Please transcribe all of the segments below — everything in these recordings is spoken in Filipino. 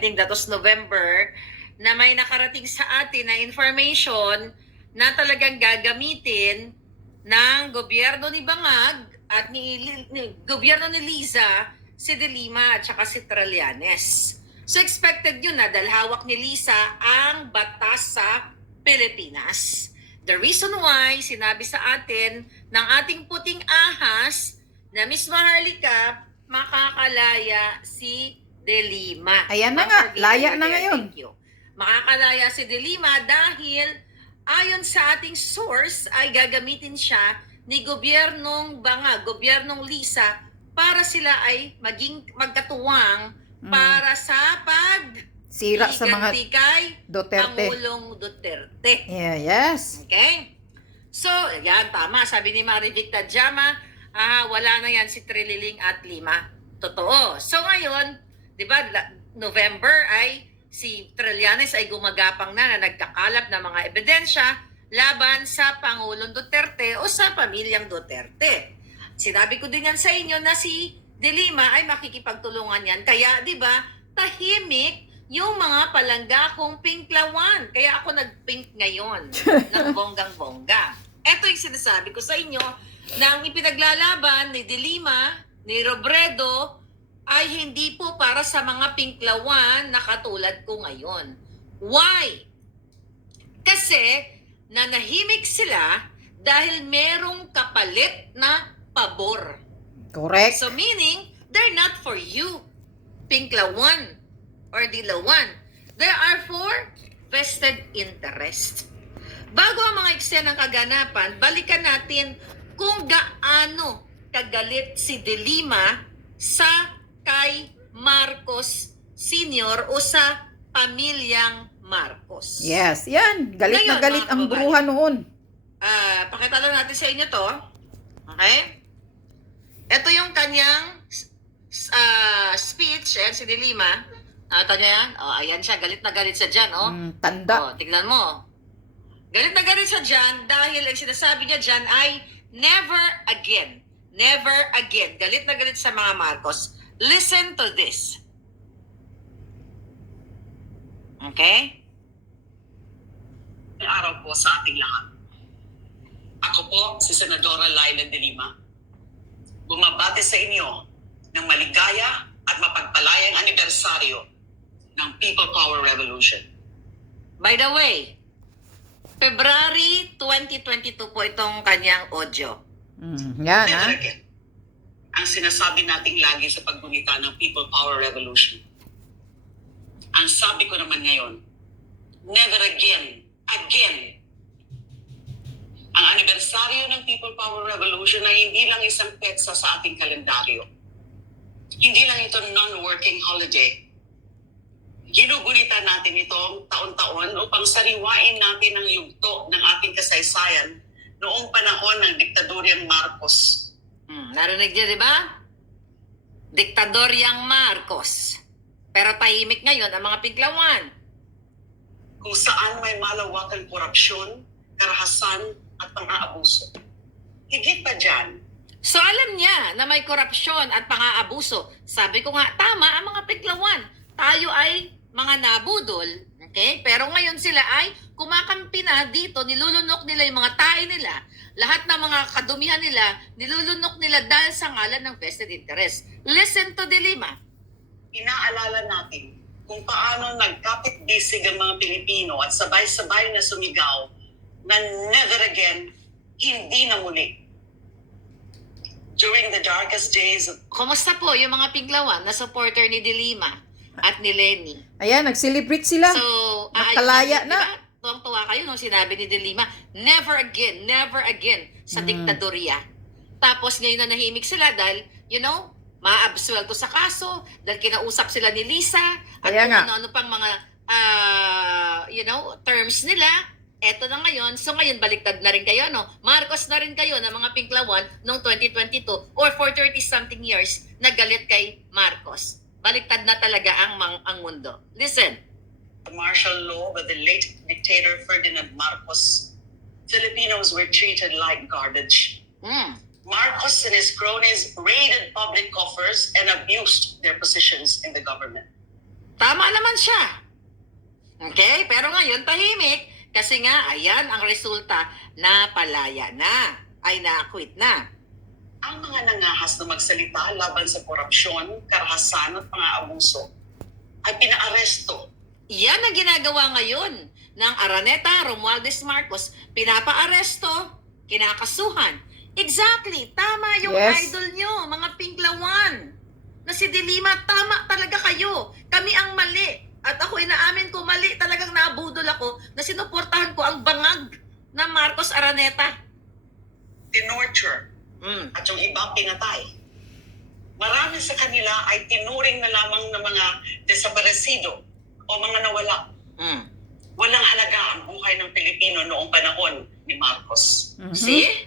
think that was November, na may nakarating sa atin na information na talagang gagamitin ng gobyerno ni Bangag at ni gobyerno ni Liza, si De Lima at saka si Trillanes. So expected yun na dahil hawak ni Liza ang batas sa Pilipinas. The reason why sinabi sa atin ng ating puting ahas na Miss Maharlika, makakalaya si De Lima. Ayan na nga, laya na ngayon. Thank you. Makakalaya si De Lima dahil ayon sa ating source ay gagamitin siya ni gobyernong Bangag, gobyernong Liza para sila ay maging magkatuwang para sa sira sa mga kay Duterte. Pangulong Duterte. Yeah, yes. Okay? So, yan, tama. Sabi ni Marivic Tadjama, wala na yan si Trililing at Lima. Totoo. So, ngayon, di ba, November ay si Trillanes ay gumagapang na nagkakalap ng mga ebidensya laban sa Pangulong Duterte o sa pamilyang Duterte. Sinabi ko din yan sa inyo na si De Lima ay makikipagtulungan yan. Kaya, di ba, tahimik yung mga palangga kong pinklawan. Kaya ako nag-pink ngayon ng bonggang-bongga. Ito yung sinasabi ko sa inyo na ang ipinaglalaban ni De Lima, ni Robredo, ay hindi po para sa mga pinklawan na katulad ko ngayon. Why? Kasi nanahimik sila dahil merong kapalit na pabor. Correct. So meaning, they're not for you, pinklawan or dilawan. They are for vested interest. Bago ang mga eksenang kaganapan, balikan natin kung gaano kagalit si De Lima sa kay Marcos Sr. o sa pamilyang Marcos. Yes, yan. Galit Ngayon, na galit mga ang kababayan, bruha noon. Pakita lang natin sa inyo to. Okay? Ito yung kanyang speech. Ayan si De Lima. Ito niya yan. Ayan siya. Galit na galit siya dyan. Tanda. Tignan mo. Galit na galit siya dyan dahil ang sinasabi niya dyan ay never again. Never again. Galit na galit sa mga Marcos. Listen to this. Okay? May araw po sa ating lahat. Ako po si Senadora Laila De Lima. Bumabati sa inyo ng maligaya at mapagpalayang anibersaryo ng People Power Revolution. By the way, February 2022 po itong kanyang audio. Yan, ha? Never again. Ang sinasabi nating lagi sa paggunita ng People Power Revolution. Ang sabi ko naman ngayon, never again, again. Ang anibersaryo ng People Power Revolution ay hindi lang isang petsa sa ating kalendaryo. Hindi lang ito non-working holiday. Ginugunita natin itong taon-taon upang sariwain natin ang yugto ng ating kasaysayan noong panahon ng diktadoryang Marcos. Narinig niyo, di ba? Diktadoryang Marcos. Pero tahimik ngayon ang mga pinklawan. Kung saan may malawakang korupsyon, karahasan at pang-aabuso. Higit pa dyan, So alam niya na may korupsyon at pang-aabuso. Sabi ko nga, tama ang mga pinklawan. Tayo ay mga nabudol. Okay? Pero ngayon sila ay kumakampi na dito, nilulunok nila yung mga tae nila. Lahat ng mga kadumihan nila, nilulunok nila dahil sa ngalan ng vested interest. Listen to De Lima. inaalala natin kung paano nagkapit-bisig ang mga Pilipino at sabay-sabay na sumigaw na never again, hindi na muli. During the darkest days of Kumusta po yung mga pinklawan na supporter ni De Lima at ni Lenny? Ayan, nag-celebrate sila. So, Nakalaya na. Diba? Tuwang-tuwa kayo nung sinabi ni De Lima, never again sa diktadorya. Tapos ngayon na nahimik sila dahil, maabsuelto sa kaso, dahil kinausap sila ni Liza, at Kaya nga. ano-ano pang mga, terms nila. Eto na ngayon. So ngayon, baliktad na rin kayo, no? Marcos na rin kayo ng mga pinklawan noong 2022 or for 30-something years na galit kay Marcos. Baliktad na talaga ang mundo. Listen. martial law by the late dictator Ferdinand Marcos, Filipinos were treated like garbage. Marcos and his cronies raided public coffers and abused their positions in the government. Tama naman siya. Okay? Pero ngayon, tahimik. Kasi nga, ayan ang resulta, napalaya na. Ay, na-acquit na. Ang mga nangahas na magsalita laban sa korupsyon, karahasan at pang-aabuso ay pinaaresto. Yan ang ginagawa ngayon ng Araneta, Romualdez Marcos. Pinapa-aresto, kinakasuhan. Exactly. Tama yung Yes. idol nyo, mga Pinklawan. Na si Dilima, tama talaga kayo. Kami ang mali. At ako inaamin ko, mali talagang nabudol ako na sinuportahan ko ang bangag ng Marcos Araneta. Tinorture at yung iba pinatay. Marami sa kanila ay tinuring na lamang ng mga desaparecido o mga nawala. Walang halaga ang buhay ng Pilipino noong panahon ni Marcos. See?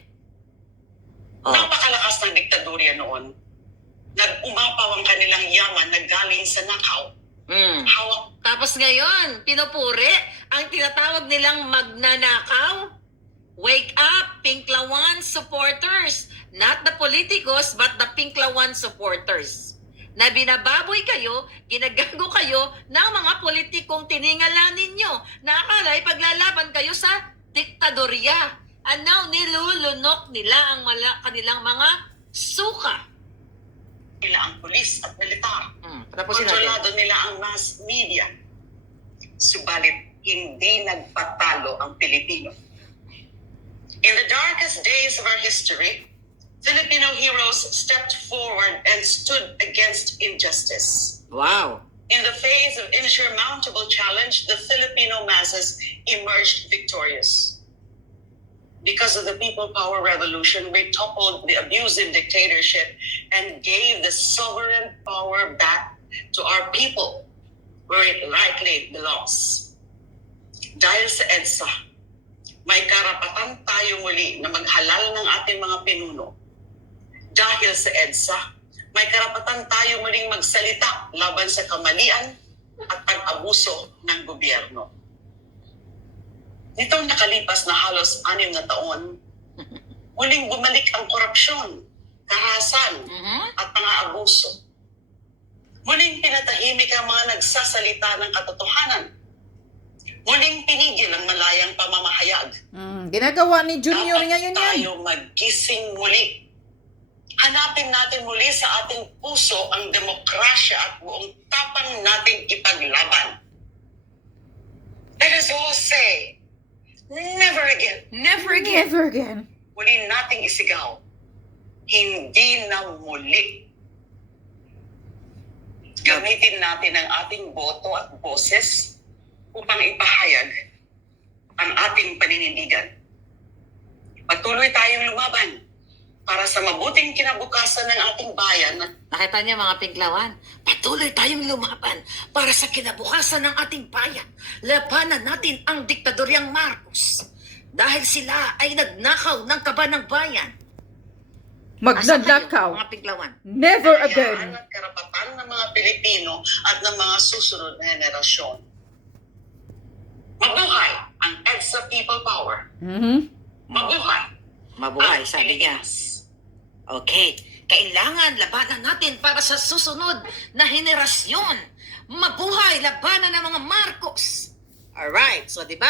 Oh. Napakalakas ng diktadurya noon. Nag-umapaw ang kanilang yaman na galing sa nakaw. Hawak. Tapos ngayon, pinupuri ang tinatawag nilang magnanakaw. Wake up, Pinklawan supporters. Not the politicos, but the Pinklawan supporters. Na binababoy kayo, ginagago kayo ng mga politikong tiningala ninyo na akala paglalaban kayo sa diktadorya. And now, nilulunok nila ang kanilang mga suka. Nila ang pulis at militar. Tapusin natin. Kontrolado nila ang mass media. Subalit, hindi nagpatalo ang Pilipino. In the darkest days of our history, Filipino heroes stepped forward and stood against injustice. Wow. In the face of insurmountable challenge, the Filipino masses emerged victorious. Because of the People Power Revolution, we toppled the abusive dictatorship and gave the sovereign power back to our people, where it rightly belongs. Dahil sa EDSA, may karapatan tayo muli na maghalal ng ating mga pinuno. Dahil sa EDSA, may karapatan tayo muling magsalita laban sa kamalian at pag-abuso ng gobyerno. Nitong nakalipas na halos 6 na taon, muling bumalik ang korupsyon, karahasan at pang-aabuso. Muling pinatahimik ang mga nagsasalita ng katotohanan. Muling pinigil ang malayang pamamahayag. Ginagawa ni Junior Dapat ngayon yan. tayo magising muli. Hanapin natin muli sa ating puso ang demokrasya at buong tapang nating ipaglaban. Let us all say, never again. Never again. Never again. Muli nating isigaw, hindi na muli. Gamitin natin ang ating boto at boses upang ipahayag ang ating paninindigan. Patuloy tayong lumaban para sa mabuting kinabukasan ng ating bayan at Nakita niyo mga Pinklawan, patuloy tayong lumaban para sa kinabukasan ng ating bayan. Labanan natin ang diktadoryang Marcos dahil sila ay nagnakaw ng kaba ng bayan. Asan kayo, Magnanakaw. mga Pinklawan? Never hayaan again. at karapatan ng mga Pilipino at ng mga susunod na henerasyon. Mabuhay ang EDSA People Power. Mabuhay Mabuhay, ang sabi niya. Pilipinas. Okay, kailangan labanan natin para sa susunod na henerasyon. Mabuhay, labanan ng mga Marcos. Alright, so di ba?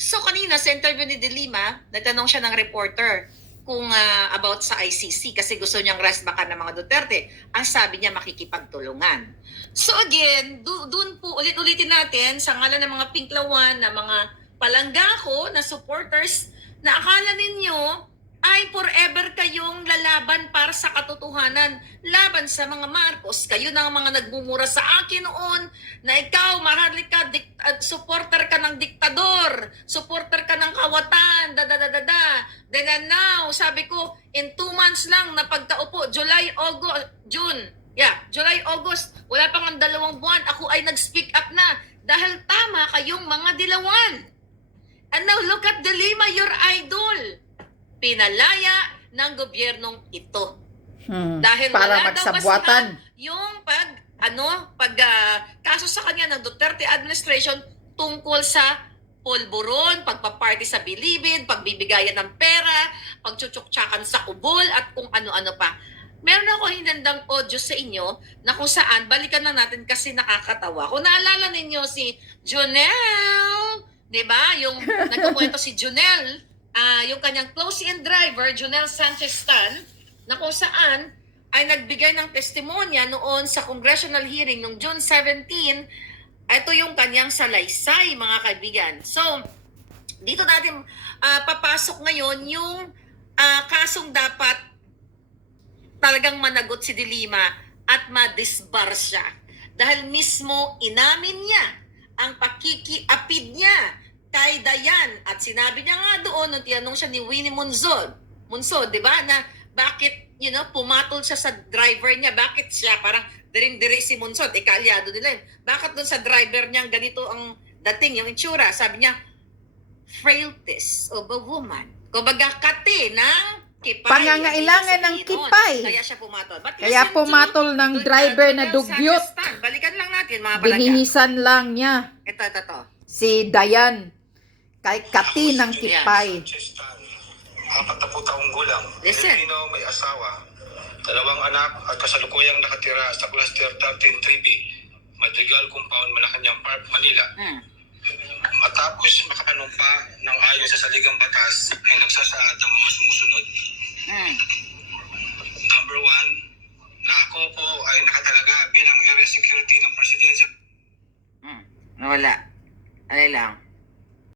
So kanina sa interview ni De Lima, nagtanong siya ng reporter kung about sa ICC kasi gusto niyang restbakan ng mga Duterte. Ang sabi niya makikipagtulungan. So again, doon po ulit-ulitin natin sa ngalan ng mga Pinklawan, na mga palanggako na supporters na akala ninyo ay forever kayong lalaban para sa katotohanan, laban sa mga Marcos. Kayo na ang mga nagmumura sa akin noon na ikaw, maharlika, supporter ka ng diktador, supporter ka ng kawatan, Then now, sabi ko, in 2 months lang na pagkaupo, July, August, wala pang ang 2 buwan, ako ay nag-speak up na dahil tama kayong mga dilawan. And now look at De Lima, your idol. Pinalaya ng gobyernong ito. Dahil Para wala daw magsabuatan. basihan yung kaso sa kanya ng Duterte administration tungkol sa polburon, pagpaparty sa bilibid, pagbibigayan ng pera, pagtsutsuksakan sa kubol at kung ano-ano pa. meron ako hinandang audio sa inyo na kung saan, balikan lang natin kasi nakakatawa. Kung naalala ninyo si Jonel, di ba? Yung nagkukwento si Jonel, yung kanyang close-in driver, Jonel Sanchez Tan, na kung saan ay nagbigay ng testimonya noon sa congressional hearing noong June 17. Ito yung kanyang salaysay, mga kaibigan. So, dito natin papasok ngayon yung kasong dapat talagang managot si De Lima at madisbar siya. Dahil mismo inamin niya ang pakikiapid niya kay Dayan. At sinabi niya nga doon nung tinanong siya ni Winnie Monzon, di ba, na bakit, pumatol siya sa driver niya. Bakit siya parang diring-diri si Monzon, kaalyado nila yun. Bakit doon sa driver niya ganito ang dating, yung itsura? Sabi niya, frailties of a woman. Kumbaga, kati ng kipay. Pangangailangan ng kipay. Kaya siya pumatol. But Kaya listen pumatol to ng driver na Jonel dugyot. Sanchez Tan. Balikan lang natin, mga balaga. Binihisan lang niya Ito. si Dayan kay kati ng kipay. 40 taong gulang, Listen. Pilipino, may asawa, 2 anak at kasalukuyang nakatira sa Cluster 13 3B, Madrigal Compound, Malacanang Park, Manila. Matapos makapanumpa ng ayon sa saligang batas ay nagsasaad ang mga sumusunod.